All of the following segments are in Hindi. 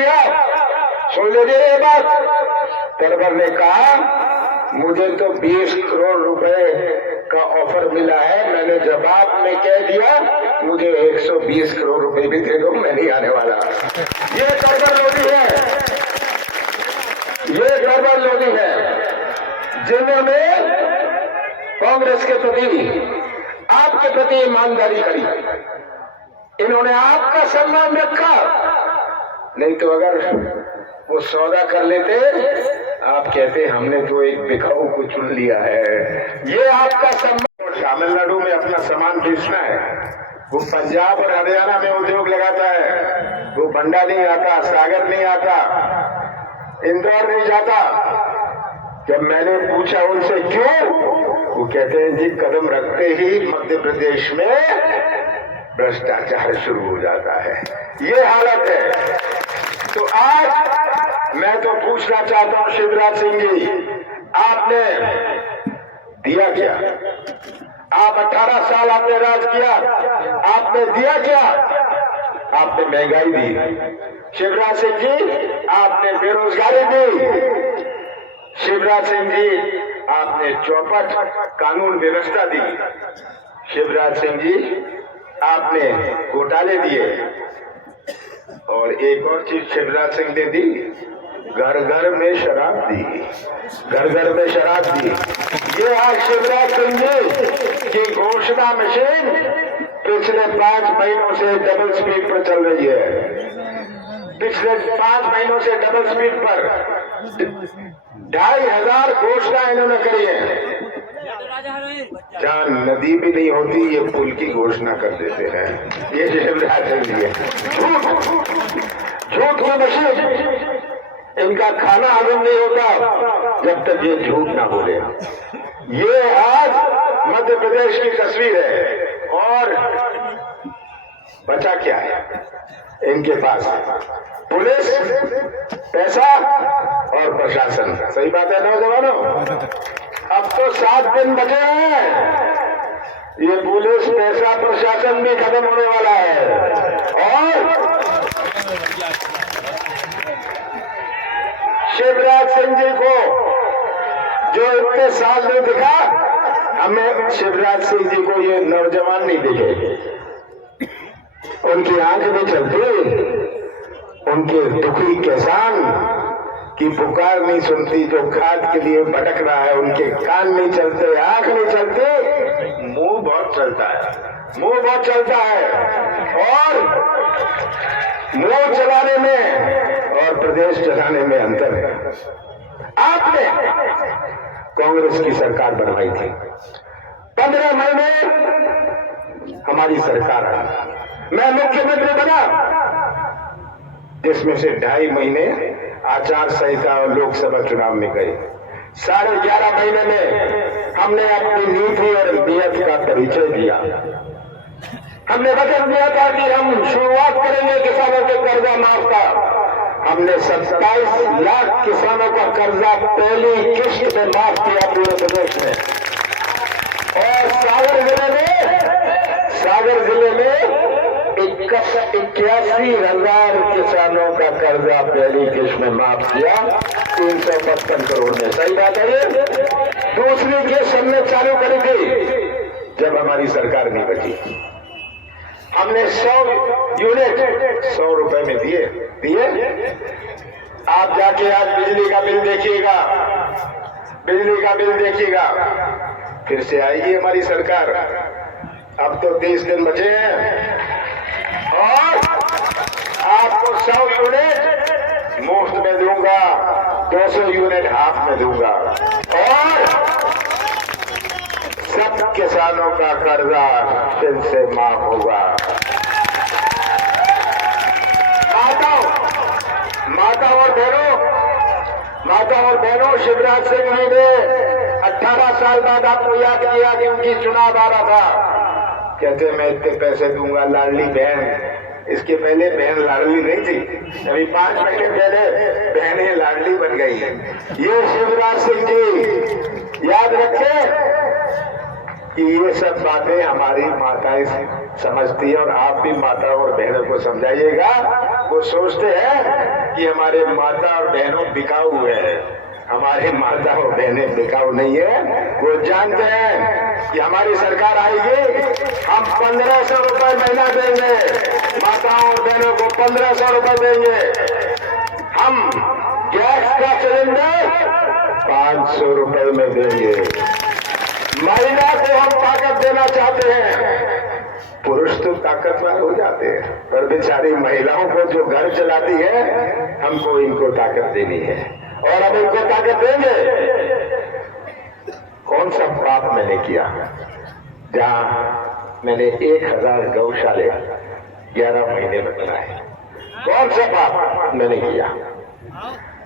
पूछिए, सुन लीजिए ये बात। तंवर ने कहा मुझे तो 20 करोड़ रुपए का ऑफर मिला है, मैंने जवाब में कह दिया मुझे 120 करोड़ रुपए भी दे दो, मैं नहीं आने वाला। ये तंवर लोधी है, ये तंवर लोधी है जिन्होंने कांग्रेस के प्रति, आपके प्रति ईमानदारी करी। इन्होंने आपका सम्मान रखा, नहीं तो अगर वो सौदा कर लेते आप कहते हमने तो एक बिकाऊ को चुन लिया है। ये आपका सम्मान। तमिलनाडु में अपना सामान बेचना है, वो पंजाब और हरियाणा में उद्योग लगाता है, वो बंडा नहीं आता, सागर नहीं आता, इंदौर नहीं जाता। जब मैंने पूछा उनसे क्यों, वो कहते हैं जी कदम रखते ही मध्य प्रदेश में भ्रष्टाचार शुरू हो जाता है। ये हालत है। तो आज मैं तो पूछना चाहता हूं शिवराज सिंह जी, आपने दिया क्या? आप 18 साल आपने राज किया, आपने दिया क्या? आपने महंगाई दी। शिवराज सिंह जी आपने बेरोजगारी दी। शिवराज सिंह जी आपने चौपट कानून व्यवस्था दी। शिवराज सिंह जी आपने घोटाले दिए। और एक और चीज शिवराज सिंह ने दी, घर घर में शराब दी, घर घर में शराब दी। ये आज शिवराज सिंह जी की घोषणा मशीन पिछले 5 महीनों से डबल स्पीड पर चल रही है। पिछले 5 महीनों से डबल स्पीड पर 2500 घोषणा इन्होंने करी है। जहाँ नदी भी नहीं होती ये पुल की घोषणा कर देते हैं। ये शिवराज सिंह जी है। झूठ की मशीन। इनका खाना हजम नहीं होता जब तक ये झूठ ना बोले। ये आज मध्य प्रदेश की तस्वीर है। और बचा क्या है इनके पास? पुलिस, पैसा और प्रशासन। सही बात है नौजवानों। अब तो 7 दिन बचे हैं, ये पुलिस, पैसा, प्रशासन भी खत्म होने वाला है। और शिवराज सिंह जी को जो इतने साल नहीं दिखा, हमें शिवराज सिंह जी को ये नौजवान नहीं दिखे। उनकी आंख नहीं चलती, उनके दुखी किसान की पुकार नहीं सुनती जो खाद के लिए भटक रहा है। उनके कान नहीं चलते, आंख नहीं चलती, मुंह बहुत चलता है, मुंह बहुत चलता है। और मुंह चलाने में और प्रदेश चलाने में अंतर है। आपने कांग्रेस की सरकार बनवाई थी, 15 महीने हमारी सरकार आई, मैं मुख्यमंत्री बना, जिसमें से 2.5 महीने आचार संहिता और लोकसभा चुनाव में गए। 11.5 महीने में हमने अपनी नीति और नीयत का परिचय दिया। हमने वचन दिया था कि हम शुरुआत करेंगे किसानों के कर्जा माफ का। हमने 27 लाख किसानों का कर्जा पहली किश्त में माफ किया पूरे प्रदेश में। और सागर जिले में 81,000 किसानों का कर्जा पहली किश्त में माफ किया, 355 करोड़ में। सही बात है ये। दूसरी किश्त हमने चालू करी थी जब हमारी सरकार नहीं बची। हमने 100 यूनिट 100 रुपए में दिए। आप जाके आज बिजली का बिल देखिएगा, बिजली का बिल देखिएगा। फिर से आएगी हमारी सरकार। अब तो 30 दिन बचे हैं और आपको 100 यूनिट मुफ्त में दूंगा, 200 यूनिट हाफ में दूंगा। और सब किसानों का कर्जा फिर से माफ होगा। माता और बहनों, शिवराज सिंह जी ने 18 साल बाद आपको याद किया कि उनकी चुनाव आ रहा था। कहते मैं इतने पैसे दूंगा, लाडली बहन। इसके पहले बहन लाडली नहीं थी, अभी 5 महीने पहले बहनें लाडली बन गई। ये शिवराज सिंह जी याद रखें कि ये सब बातें हमारी माताएं समझती है और आप भी माता और बहनों को समझाइएगा वो सोचते हैं कि हमारे माता और बहनों बिकाऊ है। हमारे माता और बहनें बिकाऊ नहीं है। वो जानते हैं कि हमारी सरकार आएगी, हम 1500 रुपए महीना देंगे, माताओं और बहनों को 1500 रुपए देंगे। हम गैस का सिलेंडर 500 रुपए में देंगे। महिला को हम ताकत देना चाहते हैं। पुरुष तो ताकतवर हो जाते हैं, पर बेचारी महिलाओं को जो घर चलाती है, हमको इनको ताकत देनी है और अब इनको ताकत देंगे। कौन सा पाप मैंने किया जहां मैंने 1000 गौशाले 11 महीने में बनाए? कौन सा पाप मैंने किया?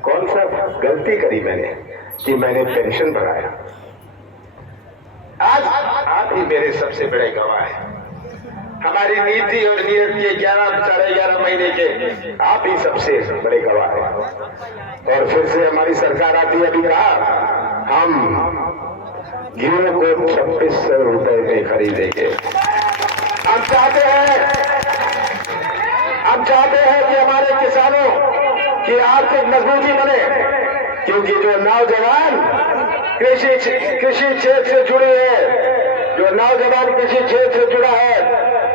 कौन सा गलती करी मैंने कि मैंने पेंशन बढ़ाया? आज आप ही मेरे सबसे बड़े गवाह हैं। हमारी नीति और नीयत के 11-11.5 महीने के आप ही सबसे बड़े गवाह हैं। और फिर से हमारी सरकार आती है, अभी कहा हम गेहूं को 2600 रुपए में खरीदेंगे। हम चाहते हैं कि हमारे किसानों की आर्थिक मजबूती बने, क्योंकि जो नौजवान कृषि क्षेत्र से जुड़े हैं, जो नौजवान कृषि क्षेत्र से जुड़ा है,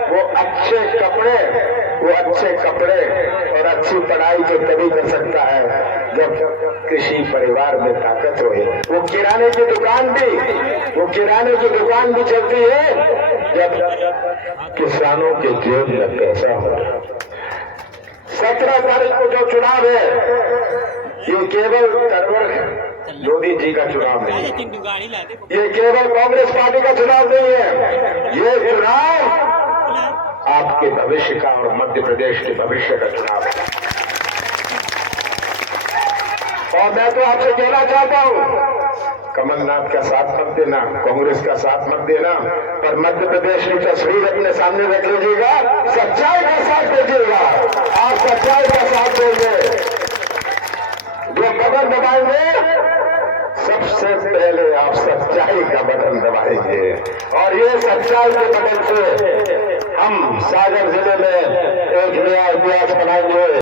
वो अच्छे कपड़े और अच्छी पढ़ाई तो तभी कर सकता है जब कृषि परिवार में ताकत हो। वो किराने की दुकान भी चलती है जब किसानों के जेब में पैसा हो। 17 तारीख को जो चुनाव है, ये केवल तरवर मोदी जी का चुनाव नहीं है, ये केवल कांग्रेस पार्टी का चुनाव नहीं है। ये चुनाव आपके भविष्य का और मध्य प्रदेश के भविष्य का चुनाव है। और मैं तो आपसे कहना चाहता हूं, कमलनाथ का साथ मत देना, कांग्रेस का साथ मत देना, पर मध्य प्रदेश की तस्वीर अपने सामने रख लीजिएगा, सच्चाई का साथ दीजिएगा। आप सच्चाई का साथ देंगे, जो बटन दबाएंगे सबसे पहले आप सच्चाई का बटन दबाएंगे। और ये सच्चाई के बटन से हम सागर जिले में एक नया इतिहास बनाएंगे।